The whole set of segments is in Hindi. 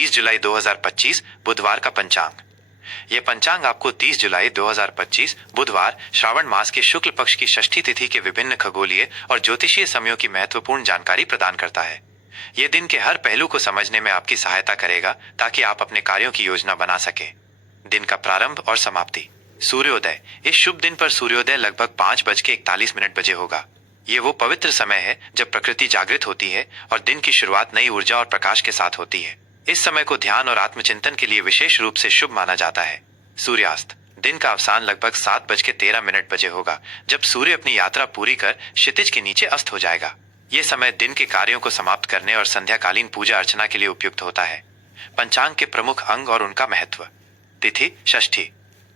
30 जुलाई 2025 बुधवार का पंचांग। यह पंचांग आपको 30 जुलाई 2025 बुधवार श्रावण मास के शुक्ल पक्ष की षष्ठी तिथि के विभिन्न खगोलीय और ज्योतिषीय समयों की महत्वपूर्ण जानकारी प्रदान करता है। यह दिन के हर पहलू को समझने में आपकी सहायता करेगा ताकि आप अपने कार्यों की योजना बना सके। दिन का प्रारंभ और समाप्ति। सूर्योदय। इस शुभ दिन पर सूर्योदय लगभग 5:41 बजे होगा। ये वो पवित्र समय है जब प्रकृति जागृत होती है और दिन की शुरुआत नई ऊर्जा और प्रकाश के साथ होती है। इस समय को ध्यान और आत्मचिंतन के लिए विशेष रूप से शुभ माना जाता है। सूर्यास्त। दिन का अवसान लगभग 7:13 बजे होगा, जब सूर्य अपनी यात्रा पूरी कर क्षितिज के नीचे अस्त हो जाएगा। ये समय दिन के कार्यों को समाप्त करने और संध्याकालीन पूजा अर्चना के लिए उपयुक्त होता है। पंचांग के प्रमुख अंग और उनका महत्व। तिथि षष्ठी।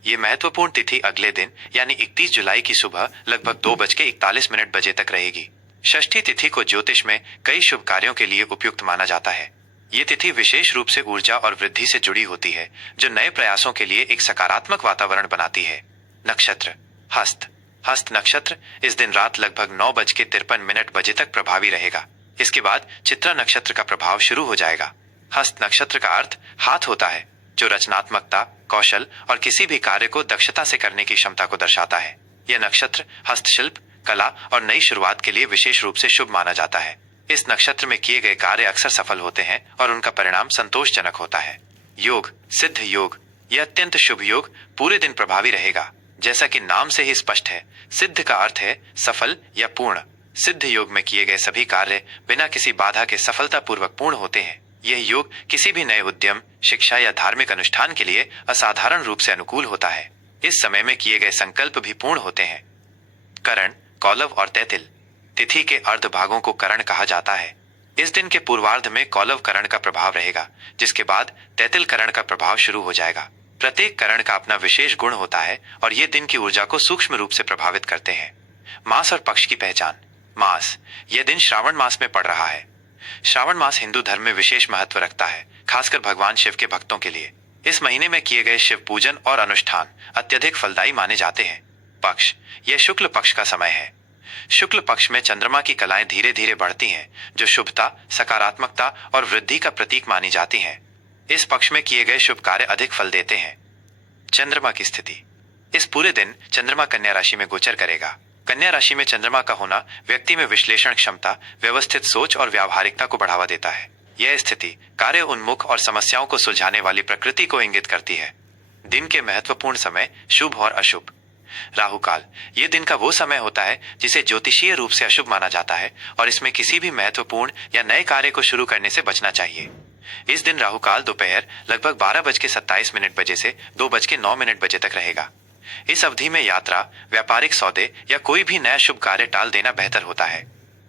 ये महत्वपूर्ण तिथि अगले दिन यानी 31 जुलाई की सुबह लगभग 2:41 बजे तक रहेगी। षष्ठी तिथि को ज्योतिष में कई शुभ कार्यों के लिए उपयुक्त माना जाता है। ये तिथि विशेष रूप से ऊर्जा और वृद्धि से जुड़ी होती है, जो नए प्रयासों के लिए एक सकारात्मक वातावरण बनाती है। नक्षत्र हस्त। हस्त नक्षत्र इस दिन रात लगभग 9:53 बजे तक प्रभावी रहेगा। इसके बाद चित्रा नक्षत्र का प्रभाव शुरू हो जाएगा। हस्त नक्षत्र का अर्थ हाथ होता है, जो रचनात्मकता, कौशल और किसी भी कार्य को दक्षता से करने की क्षमता को दर्शाता है। यह नक्षत्र हस्तशिल्प, कला और नई शुरुआत के लिए विशेष रूप से शुभ माना जाता है। इस नक्षत्र में किए गए कार्य अक्सर सफल होते हैं और उनका परिणाम संतोषजनक होता है। योग सिद्ध योग। यह अत्यंत शुभ योग पूरे दिन प्रभावी रहेगा। जैसा कि नाम से ही स्पष्ट है, सिद्ध का अर्थ है सफल या पूर्ण। सिद्ध योग में किए गए सभी कार्य बिना किसी बाधा के सफलतापूर्वक पूर्ण होते हैं। यह योग किसी भी नए उद्यम, शिक्षा या धार्मिक अनुष्ठान के लिए असाधारण रूप से अनुकूल होता है। इस समय में किए गए संकल्प भी पूर्ण होते हैं। करण, कौलव और तैतिल। तिथि के अर्ध भागों को करण कहा जाता है। इस दिन के पूर्वार्ध में कौलव करण का प्रभाव रहेगा, जिसके बाद तैतिल करण का प्रभाव शुरू हो जाएगा। प्रत्येक करण का अपना विशेष गुण होता है और ये दिन की ऊर्जा को सूक्ष्म रूप से प्रभावित करते हैं। मास और पक्ष की पहचान। मास। यह दिन श्रावण मास में पड़ रहा है। श्रावण मास हिंदू धर्म में विशेष महत्व रखता है, खासकर भगवान शिव के भक्तों के लिए। इस महीने में किए गए शिव पूजन और अनुष्ठान अत्यधिक फलदायी माने जाते हैं। पक्ष। यह शुक्ल पक्ष का समय है। शुक्ल पक्ष में चंद्रमा की कलाएं धीरे धीरे बढ़ती हैं, जो शुभता, सकारात्मकता और वृद्धि का प्रतीक मानी जाती हैं। इस पक्ष में किए गए शुभ कार्य अधिक फल देते हैं। चंद्रमा की स्थिति। इस पूरे दिन चंद्रमा कन्या राशि में गोचर करेगा। कन्या राशि में चंद्रमा का होना व्यक्ति में विश्लेषण क्षमता, व्यवस्थित सोच और व्यावहारिकता को बढ़ावा देता है। यह स्थिति कार्य उन्मुख और समस्याओं को सुलझाने वाली प्रकृति को इंगित करती है। दिन के महत्वपूर्ण समय शुभ और अशुभ। राहु काल। ये दिन का वो समय होता है जिसे ज्योतिषीय रूप से अशुभ माना जाता है और इसमें किसी भी महत्वपूर्ण या नए कार्य को शुरू करने से बचना चाहिए। इस दिन राहु काल दोपहर लगभग 12:27 बजे से 2:09 बजे तक रहेगा। इस अवधि में यात्रा, व्यापारिक सौदे या कोई भी नया शुभ कार्य टाल देना बेहतर होता है।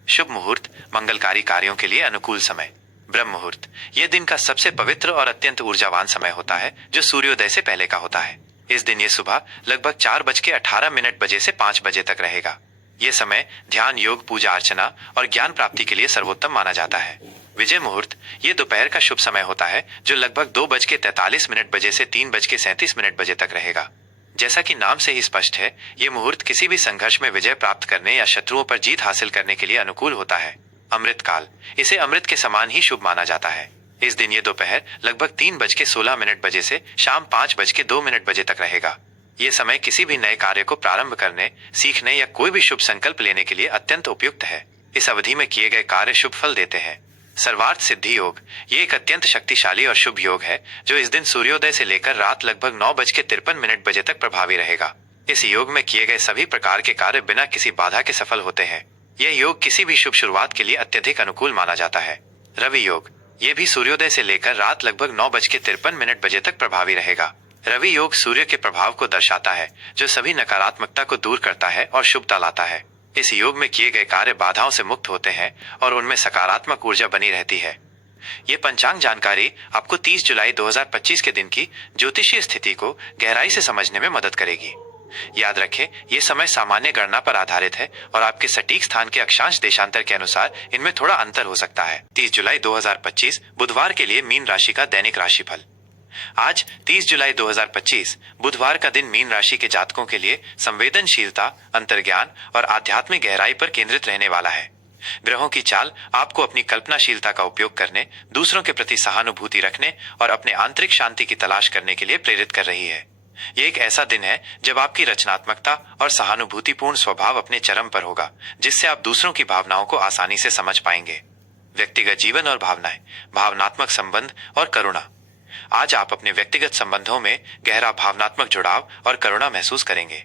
शुभ मुहूर्त मंगलकारी कार्यों के लिए अनुकूल समय। ब्रह्म मुहूर्त। यह दिन का सबसे पवित्र और अत्यंत ऊर्जावान समय होता है, जो सूर्योदय से पहले का होता है। इस दिन ये सुबह लगभग 4:18 बजे से 5 बजे तक रहेगा। यह समय ध्यान, योग, पूजा अर्चना और ज्ञान प्राप्ति के लिए सर्वोत्तम माना जाता है। विजय मुहूर्त। ये दोपहर का शुभ समय होता है, जो लगभग 2:43 बजे से 3:37 बजे तक रहेगा। जैसा कि नाम से ही स्पष्ट है, ये मुहूर्त किसी भी संघर्ष में विजय प्राप्त करने या शत्रुओं पर जीत हासिल करने के लिए अनुकूल होता है। अमृत काल। इसे अमृत के समान ही शुभ माना जाता है। इस दिन ये दोपहर लगभग 3:16 बजे से शाम 5:02 बजे तक रहेगा। ये समय किसी भी नए कार्य को प्रारंभ करने, सीखने या कोई भी शुभ संकल्प लेने के लिए अत्यंत उपयुक्त है। इस अवधि में किए गए कार्य शुभ फल देते हैं। सर्वार्थ सिद्धि योग। ये एक अत्यंत शक्तिशाली और शुभ योग है, जो इस दिन सूर्योदय से लेकर रात लगभग 9:53 बजे तक प्रभावी रहेगा। इस योग में किए गए सभी प्रकार के कार्य बिना किसी बाधा के सफल होते हैं। यह योग किसी भी शुभ शुरुआत के लिए अत्यधिक अनुकूल माना जाता है। रवि योग। ये भी सूर्योदय से लेकर रात लगभग 9:53 बजे तक प्रभावी रहेगा। रवि योग सूर्य के प्रभाव को दर्शाता है, जो सभी नकारात्मकता को दूर करता है और शुभता लाता है। इस योग में किए गए कार्य बाधाओं से मुक्त होते हैं और उनमें सकारात्मक ऊर्जा बनी रहती है। ये पंचांग जानकारी आपको 30 जुलाई 2025 के दिन की ज्योतिषीय स्थिति को गहराई से समझने में मदद करेगी। याद रखें, ये समय सामान्य गणना पर आधारित है और आपके सटीक स्थान के अक्षांश देशांतर के अनुसार इनमें थोड़ा अंतर हो सकता है। 30 जुलाई 2025 बुधवार के लिए मीन राशि का दैनिक राशिफल। आज 30 जुलाई 2025 बुधवार का दिन मीन राशि के जातकों के लिए संवेदनशीलता, अंतर्ज्ञान और आध्यात्मिक गहराई पर केंद्रित रहने वाला है। ग्रहों की चाल आपको अपनी कल्पनाशीलता का उपयोग करने, दूसरों के प्रति सहानुभूति रखने और अपने आंतरिक शांति की तलाश करने के लिए प्रेरित कर रही है। ये एक ऐसा दिन है जब आपकी रचनात्मकता और सहानुभूतिपूर्ण स्वभाव अपने चरम पर होगा, जिससे आप दूसरों की भावनाओं को आसानी से समझ पाएंगे। व्यक्तिगत जीवन और भावनाएं, भावनात्मक संबंध और करुणा। आज आप अपने व्यक्तिगत संबंधों में गहरा भावनात्मक जुड़ाव और करुणा महसूस करेंगे।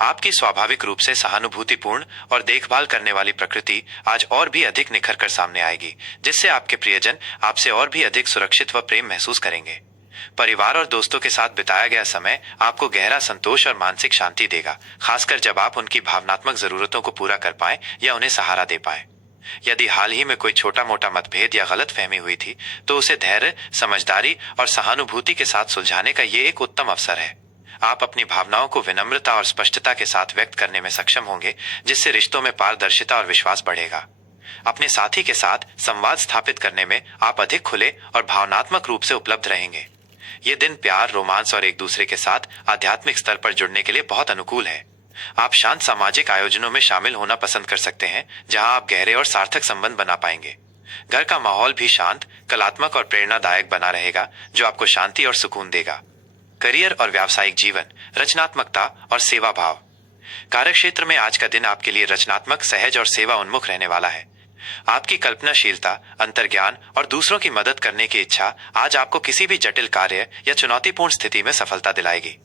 आपकी स्वाभाविक रूप से सहानुभूतिपूर्ण और देखभाल करने वाली प्रकृति आज और भी अधिक निखर कर सामने आएगी, जिससे आपके प्रियजन आपसे और भी अधिक सुरक्षित व प्रेम महसूस करेंगे। परिवार और दोस्तों के साथ बिताया गया समय आपको गहरा संतोष और मानसिक शांति देगा, खासकर जब आप उनकी भावनात्मक जरूरतों को पूरा कर पाएं या उन्हें सहारा दे पाएं। यदि हाल ही में कोई छोटा मोटा मतभेद या गलतफहमी हुई थी, तो उसे धैर्य, समझदारी और सहानुभूति के साथ सुलझाने का ये एक उत्तम अवसर है। आप अपनी भावनाओं को विनम्रता और स्पष्टता के साथ व्यक्त करने में सक्षम होंगे, जिससे रिश्तों में पारदर्शिता और विश्वास बढ़ेगा। अपने साथी के साथ संवाद स्थापित करने में आप अधिक खुले और भावनात्मक रूप से उपलब्ध रहेंगे। ये दिन प्यार, रोमांस और एक दूसरे के साथ आध्यात्मिक स्तर पर जुड़ने के लिए बहुत अनुकूल है। आप शांत सामाजिक आयोजनों में शामिल होना पसंद कर सकते हैं, जहां आप गहरे और सार्थक संबंध बना पाएंगे। घर का माहौल भी शांत, कलात्मक और प्रेरणादायक बना रहेगा, जो आपको शांति और सुकून देगा। करियर और व्यावसायिक जीवन, रचनात्मकता और सेवा भाव। कार्यक्षेत्र में आज का दिन आपके लिए रचनात्मक, सहज और सेवा उन्मुख रहने वाला है। आपकी कल्पनाशीलता, अंतर्ज्ञान और दूसरों की मदद करने की इच्छा आज आपको किसी भी जटिल कार्य या चुनौतीपूर्ण स्थिति में सफलता दिलाएगी।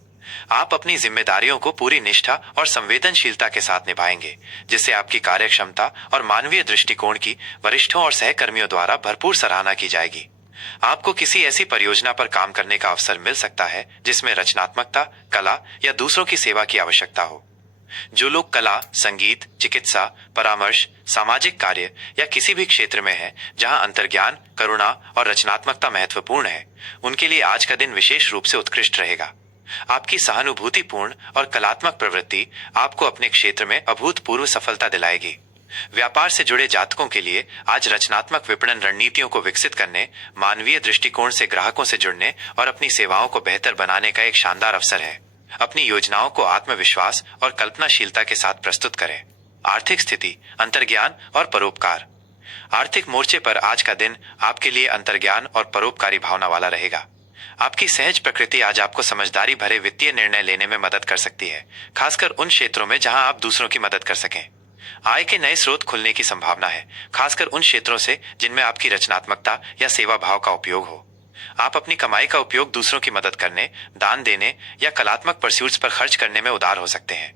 आप अपनी जिम्मेदारियों को पूरी निष्ठा और संवेदनशीलता के साथ निभाएंगे, जिससे आपकी कार्य क्षमता और मानवीय दृष्टिकोण की वरिष्ठों और सहकर्मियों द्वारा भरपूर सराहना की जाएगी। आपको किसी ऐसी परियोजना पर काम करने का अवसर मिल सकता है जिसमें रचनात्मकता, कला या दूसरों की सेवा की आवश्यकता हो। जो लोग कला, संगीत, चिकित्सा, परामर्श, सामाजिक कार्य या किसी भी क्षेत्र में हैं, जहां अंतर्ज्ञान, करुणा और रचनात्मकता महत्वपूर्ण है, उनके लिए आज का दिन विशेष रूप से उत्कृष्ट रहेगा। आपकी सहानुभूतिपूर्ण और कलात्मक प्रवृत्ति आपको अपने क्षेत्र में अभूतपूर्व सफलता दिलाएगी। व्यापार से जुड़े जातकों के लिए आज रचनात्मक विपणन रणनीतियों को विकसित करने, मानवीय दृष्टिकोण से ग्राहकों से जुड़ने और अपनी सेवाओं को बेहतर बनाने का एक शानदार अवसर है। अपनी योजनाओं को आत्मविश्वास और कल्पनाशीलता के साथ प्रस्तुत करें। आर्थिक स्थिति, अंतर्ज्ञान और परोपकार। आर्थिक मोर्चे पर आज का दिन आपके लिए अंतर्ज्ञान और परोपकारी भावना वाला रहेगा। आपकी सहज प्रकृति आज आपको समझदारी भरे वित्तीय निर्णय लेने में मदद कर सकती है, खासकर उन क्षेत्रों में जहां आप दूसरों की मदद कर सकें। आय के नए स्रोत खुलने की संभावना है, खासकर उन क्षेत्रों से जिनमें आपकी रचनात्मकता या सेवा भाव का उपयोग हो। आप अपनी कमाई का उपयोग दूसरों की मदद करने, दान देने या कलात्मक परस्यूट्स पर खर्च करने में उदार हो सकते हैं।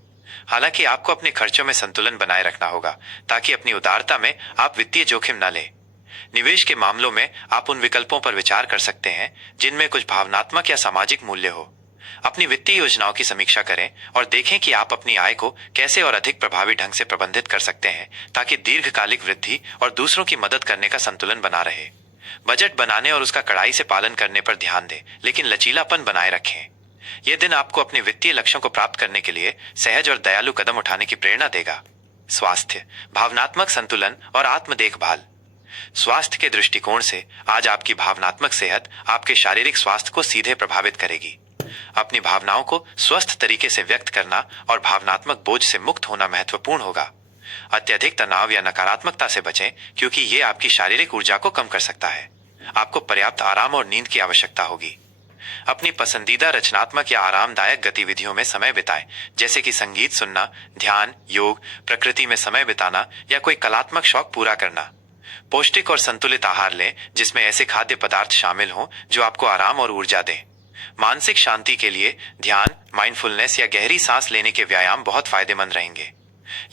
हालांकि आपको अपने खर्चों में संतुलन बनाए रखना होगा, ताकि अपनी उदारता में आप वित्तीय जोखिम न लें। निवेश के मामलों में आप उन विकल्पों पर विचार कर सकते हैं जिनमें कुछ भावनात्मक या सामाजिक मूल्य हो। अपनी वित्तीय योजनाओं की समीक्षा करें और देखें कि आप अपनी आय को कैसे और अधिक प्रभावी ढंग से प्रबंधित कर सकते हैं, ताकि दीर्घकालिक वृद्धि और दूसरों की मदद करने का संतुलन बना रहे। बजट बनाने और उसका कड़ाई से पालन करने पर ध्यान दें, लेकिन लचीलापन बनाए रखें। यह दिन आपको अपने वित्तीय लक्ष्यों को प्राप्त करने के लिए सहज और दयालु कदम उठाने की प्रेरणा देगा। स्वास्थ्य, भावनात्मक संतुलन और आत्म देखभाल। स्वास्थ्य के दृष्टिकोण से आज आपकी भावनात्मक सेहत आपके शारीरिक स्वास्थ्य को सीधे प्रभावित करेगी। अपनी भावनाओं को स्वस्थ तरीके से व्यक्त करना और भावनात्मक बोझ से मुक्त होना महत्वपूर्ण होगा। अत्यधिक तनाव या नकारात्मकता से बचें, क्योंकि ये आपकी शारीरिक ऊर्जा को कम कर सकता है। आपको पर्याप्त आराम और नींद की आवश्यकता होगी। अपनी पसंदीदा रचनात्मक या आरामदायक गतिविधियों में समय बिताएं, जैसे कि संगीत सुनना, ध्यान, योग, प्रकृति में समय बिताना या कोई कलात्मक शौक पूरा करना। पौष्टिक और संतुलित आहार लें, जिसमें ऐसे खाद्य पदार्थ शामिल हों जो आपको आराम और ऊर्जा दें। मानसिक शांति के लिए ध्यान, माइंडफुलनेस या गहरी सांस लेने के व्यायाम बहुत फायदेमंद रहेंगे।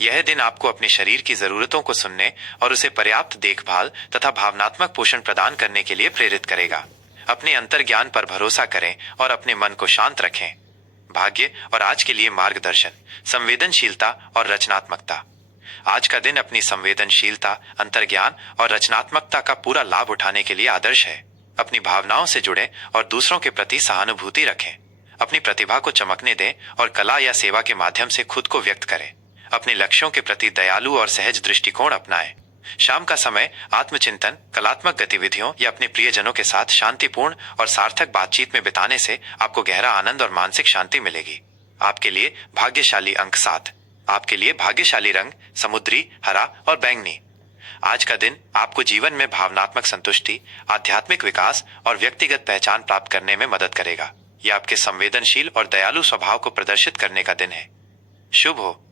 यह दिन आपको अपने शरीर की जरूरतों को सुनने और उसे पर्याप्त देखभाल तथा भावनात्मक पोषण प्रदान करने के लिए प्रेरित करेगा। अपने अंतर्ज्ञान पर भरोसा करें और अपने मन को शांत रखें। भाग्य और आज के लिए मार्गदर्शन, संवेदनशीलता और रचनात्मकता। आज का दिन अपनी संवेदनशीलता, अंतर्ज्ञान और रचनात्मकता का पूरा लाभ उठाने के लिए आदर्श है। अपनी भावनाओं से जुड़ें और दूसरों के प्रति सहानुभूति रखें। अपनी प्रतिभा को चमकने दें और कला या सेवा के माध्यम से खुद को व्यक्त करें। अपने लक्ष्यों के प्रति दयालु और सहज दृष्टिकोण अपनाएं। शाम का समय आत्मचिंतन, कलात्मक गतिविधियों या अपने प्रियजनों के साथ शांतिपूर्ण और सार्थक बातचीत में बिताने से आपको गहरा आनंद और मानसिक शांति मिलेगी। आपके लिए भाग्यशाली अंक 7। आपके लिए भाग्यशाली रंग समुद्री, हरा और बैंगनी। आज का दिन आपको जीवन में भावनात्मक संतुष्टि, आध्यात्मिक विकास और व्यक्तिगत पहचान प्राप्त करने में मदद करेगा। यह आपके संवेदनशील और दयालु स्वभाव को प्रदर्शित करने का दिन है। शुभ हो।